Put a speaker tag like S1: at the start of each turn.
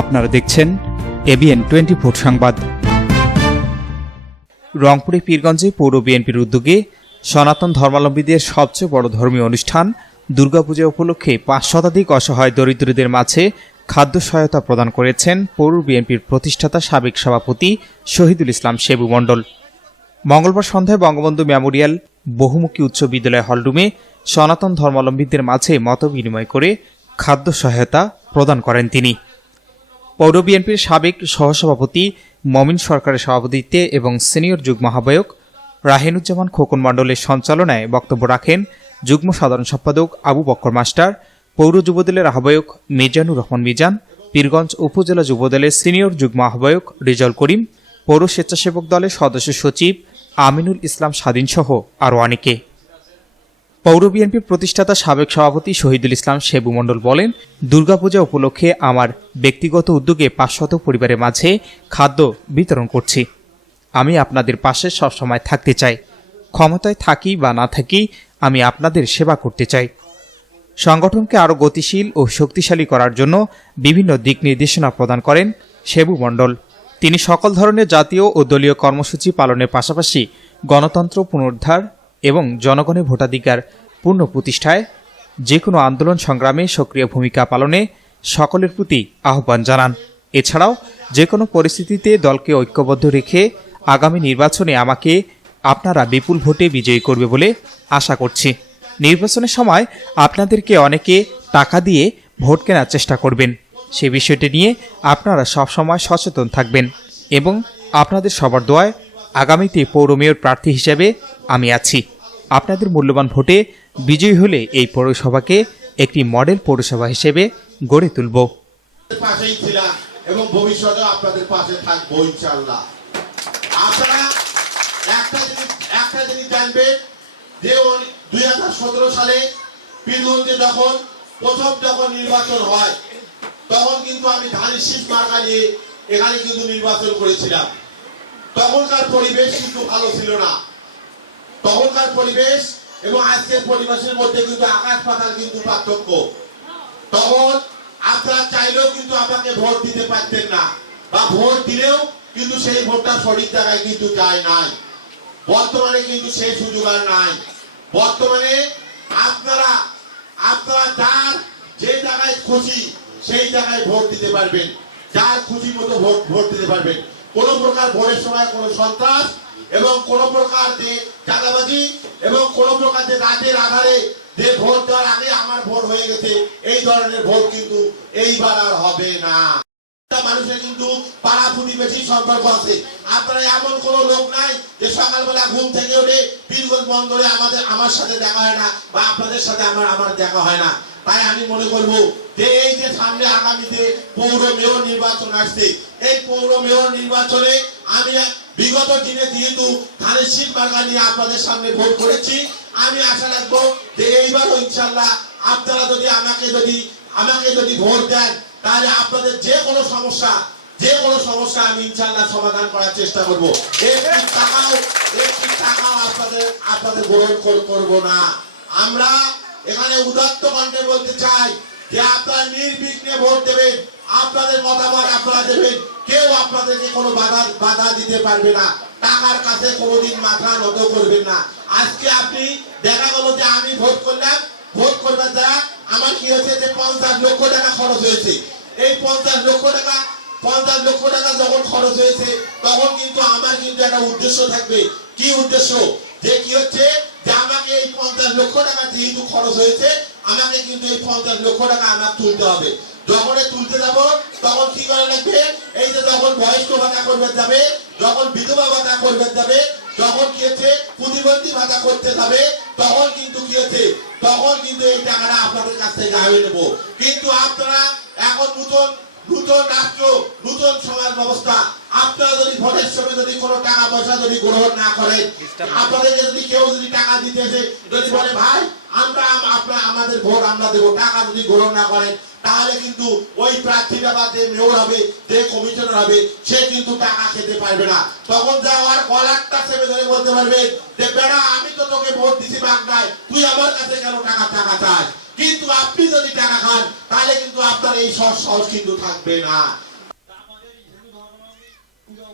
S1: আপনারা দেখছেন ABN twenty four সংবাদ। রংপুরে পীরগঞ্জে পৌর বিএনপির উদ্যোগে সনাতন ধর্মাবলম্বীদের সবচেয়ে বড় ধর্মীয় অনুষ্ঠান দুর্গাপূজা উপলক্ষে পাঁচ শতাধিক অসহায় দরিদ্রদের মাঝে খাদ্য সহায়তা প্রদান করেছেন পৌর বিএনপির প্রতিষ্ঠাতা সাবেক সভাপতি শহীদুল ইসলাম সেবু মণ্ডল। মঙ্গলবার সন্ধ্যায় বঙ্গবন্ধু মেমোরিয়াল বহুমুখী উচ্চ বিদ্যালয় হলরুমে সনাতন ধর্মাবলম্বীদের মাঝে মত বিনিময় করে খাদ্য সহায়তা প্রদান করেন তিনি। পৌর বিএনপির সাবেক সহসভাপতি, মমিন সরকারের সভাপতিত্বে এবং সিনিয়র যুগ্ম আহ্বায়ক রাহেনুজ্জামান খোকন মণ্ডলের সঞ্চালনায় বক্তব্য রাখেন যুগ্ম সাধারণ সম্পাদক আবু বক্কর মাস্টার, পৌর যুবদলের আহ্বায়ক মিজানুর রহমান মিজান, পীরগঞ্জ উপজেলা যুবদলের সিনিয়র যুগ্ম আহ্বায়ক রিজাল করিম, পৌর স্বেচ্ছাসেবক দলের সদস্য সচিব আমিনুল ইসলাম স্বাধীনসহ আরও অনেকে। পৌর বিএনপির প্রতিষ্ঠাতা সাবেক সভাপতি শহীদুল ইসলাম শেবু মণ্ডল বলেন, দুর্গাপূজা উপলক্ষে আমার ব্যক্তিগত উদ্যোগে পাঁচশত পরিবারের মাঝে খাদ্য বিতরণ করছি। আমি আপনাদের পাশে সবসময় থাকতে চাই। ক্ষমতায় থাকি বা না থাকি আমি আপনাদের সেবা করতে চাই। সংগঠনকে আরও গতিশীল ও শক্তিশালী করার জন্য বিভিন্ন দিক নির্দেশনা প্রদান করেন শেবু মণ্ডল। তিনি সকল ধরনের জাতীয় ও দলীয় কর্মসূচি পালনের পাশাপাশি গণতন্ত্র পুনরুদ্ধার এবং জনগণের ভোটাধিকার পূর্ণ প্রতিষ্ঠায় যে কোনো আন্দোলন সংগ্রামে সক্রিয় ভূমিকা পালনে সকলের প্রতি আহ্বান জানান। এছাড়াও যে কোনো পরিস্থিতিতে দলকে ঐক্যবদ্ধ রেখে আগামী নির্বাচনে আমাকে আপনারা বিপুল ভোটে বিজয়ী করবে বলে আশা করছি। নির্বাচনের সময় আপনাদেরকে অনেকে টাকা দিয়ে ভোট কেনার চেষ্টা করবেন। সে বিষয়টি নিয়ে আপনারা সবসময় সচেতন থাকবেন এবং আপনাদের সবার দোয়ায় আগামীতে পৌর মেয়র প্রার্থী হিসেবে আমি আছি। আপনাদের মূল্যবান ভোটে বিজয়ী হলে এই পৌরসভাকে একটি মডেল পৌরসভা হিসেবে গড়ে তুলব।
S2: এবং ভবিষ্যতে আপনাদের পাশে থাকব ইনশাল্লাহ আপনারা একটা জিনিস একটা জিনিস জানবেন, যে দুই হাজার সতেরো সালে যখন প্রথম যখন নির্বাচন হয় তখন কিন্তু আমি ধানের শীষ মার্কা নিয়ে এখানে কিন্তু নির্বাচন করেছিলাম। তখনকার পরিবেশ কিন্তু ভালো ছিল না। তখনকার পরিবেশ এবং আজকের পরিবেশের মধ্যে কিন্তু আকাশ পাতাল কিন্তু পার্থক্য। তখন আপনারা চাইলেও কিন্তু আমাকে ভোট দিতে পারতেন না বা ভোট দিলেও কিন্তু সেই ভোটটা সঠিক জায়গায় কিন্তু যায় নাই। বর্তমানে কিন্তু সেই সুযোগ আর নাই। বর্তমানে আপনারা আপনারা যার যে জায়গায় খুশি সেই জায়গায় ভোট দিতে পারবেন। যার খুশি মতো ভোট ভোট দিতে পারবেন। কোনো প্রকার ভোটের সময় কোনো সন্ত্রাস এবং কোনো প্রকার যে চাঁদাবাজি এবং কোনো প্রকার যে রাতের আধারে যে ভোট দেওয়ার আগে আমার ভোট হয়ে গেছে, এই ধরনের ভোট কিন্তু এইবার আর হবে না। মানুষের কিন্তু পাড়া প্রতিবেশী সম্পর্ক আছে। আপনারা এমন কোন লোক নাই যে সকালবেলা ঘুম থেকে উঠে পীরগঞ্জ বন্দরে আমাদের, আমার সাথে দেখা হয় না বা আপনাদের সাথে আমার আমার দেখা হয় না। তাই আমি মনে করব যে এই যে সামনে আগামীতে পৌর মেয়র নির্বাচন আসছে, এই পৌর মেয়র নির্বাচনে আমি বিগত দিনে যেহেতু ধানের শীত মার্কা নিয়ে আপনাদের সামনে ভোট করেছি, আমি আশা রাখব যে এইবারও ইনশাল্লাহ আপনারা যদি আমাকে যদি আমাকে যদি ভোট দেন, তাহলে আপনাদের যে কোনো সমস্যা, যে কোনো সমস্যা আমি ইনশাল্লাহ সমাধান করার চেষ্টা করব। একটি টাকাও একটি টাকাও আপনাদের আপনাদের গ্রহণ কর- করব না। আমরা এখানে উদাত্ত কণ্ঠে বলতে চাই যে আপনারা নির্বিঘ্নে ভোট দেবেন, আপনাদের মতামত আপনারা দেবেন, কেউ আপনাদেরকে কোনো বাধা বাধা দিতে পারবে না। টাকার কাছে কোনোদিন মাথা নত করবেন না। আজকে আপনি দেখা গেল যে আমি ভোট করলাম, ভোট করবার দ্বারা আমার কি হয়েছে যে পঞ্চাশ লক্ষ টাকা খরচ হয়েছে। এই পঞ্চাশ লক্ষ টাকা, পঞ্চাশ লক্ষ টাকা যখন খরচ হয়েছে, তখন কিন্তু আমার কিন্তু একটা উদ্দেশ্য থাকবে। কি উদ্দেশ্য? যে কি হচ্ছে? লক্ষ টাকা যেহেতু খরচ হয়েছে, আমাকে কিন্তু এই পঞ্চাশ লক্ষ টাকা আমার তুলতে হবে। যখন তুলতে যাব, তখন কি করা লাগবে? এই যে যখন বয়স্ক ভাতা করবে যাবে, যখন বিধবা ভাতা করবে যাবে, যখন কি হচ্ছে? প্রতিবন্ধী ভাতা করতে যাবে, তখন কিন্তু কি হচ্ছে? তখন কিন্তু এই টাকাটা আপনাদের কাছ থেকে আগে নেব। কিন্তু আপনারা এখন নতুন নতুন রাষ্ট্র, নতুন সমাজ ব্যবস্থা আপনারা যদি ভোটের সময় যদি কোনো টাকা পয়সা যদি গ্রহণ না করেন আপনাদেরকে যদি কেউ যদি টাকা দিতে এসে যদি বলে ভাই আমরা আপনার আমাদের ভোট আমরা দেবো টাকা যদি গ্রহণ না করেন তাহলে কিন্তু ওই প্রার্থীটা বা যে মেয়র হবে যে কমিশনার হবে সে কিন্তু টাকা খেতে পারবে না। তখন যাওয়ার কলারটা চেপে ধরে বলতে পারবে যে বেড়া আমি তো তোকে ভোট দিছি বাগদায় তুই আমার কাছে কেন টাকা টাকা চাস? কিন্তু আপনি যদি টাকা খান তাহলে কিন্তু আপনার এই সহজ কিন্তু থাকবে না।